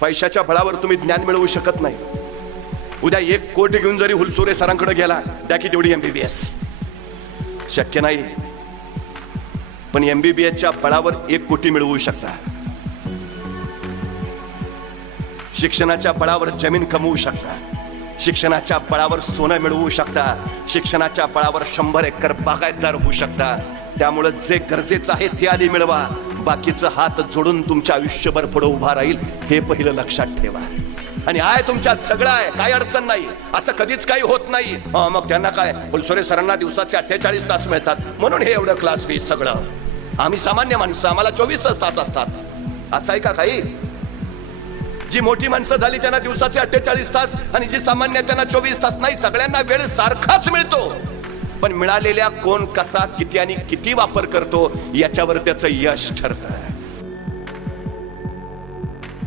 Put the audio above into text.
पैशाच्या बळावर तुम्ही ज्ञान मिळवू शकत नाही. उद्या 1 कोटी घेऊन जरी हुलसुरे सरांकडे गेला, द्या की तेवढी MBBS, शक्य नाही. पण MBBSच्या बळावर 1 कोटी मिळवू शकता. शिक्षणाच्या बळावर जमीन कमवू शकता. शिक्षणाच्या बळावर सोनं मिळवू शकता. शिक्षणाच्या बळावर 100 एकर बागायतदार होऊ शकता. त्यामुळे जे गरजेचं आहे ते आधी मिळवा. बाकीचं हात जोडून तुमच्या आयुष्यभर पुढे उभा राहील हे पहिलं लक्षात ठेवा. आणि आहे तुमच्यात सगळं आहे, काही अडचण नाही, असं कधीच काही होत नाही. मग त्यांना काय, फुलसुरे सरांना दिवसाचे 48 तास मिळतात म्हणून हे एवढं क्लास फीस सगळं. आम्ही सामान्य माणसं, आम्हाला 24 तास असतात. असं आहे का काही? जी मोठी माणसं झाली त्यांना दिवसाचे 48 तास आणि जी सामान्य त्यांना 24 तास नाही. सगळ्यांना वेळ सारखाच मिळतो, पण मिळालेल्या कोण कसा किती आणि किती वापर करतो याच्यावर त्याचं यश ठरतं.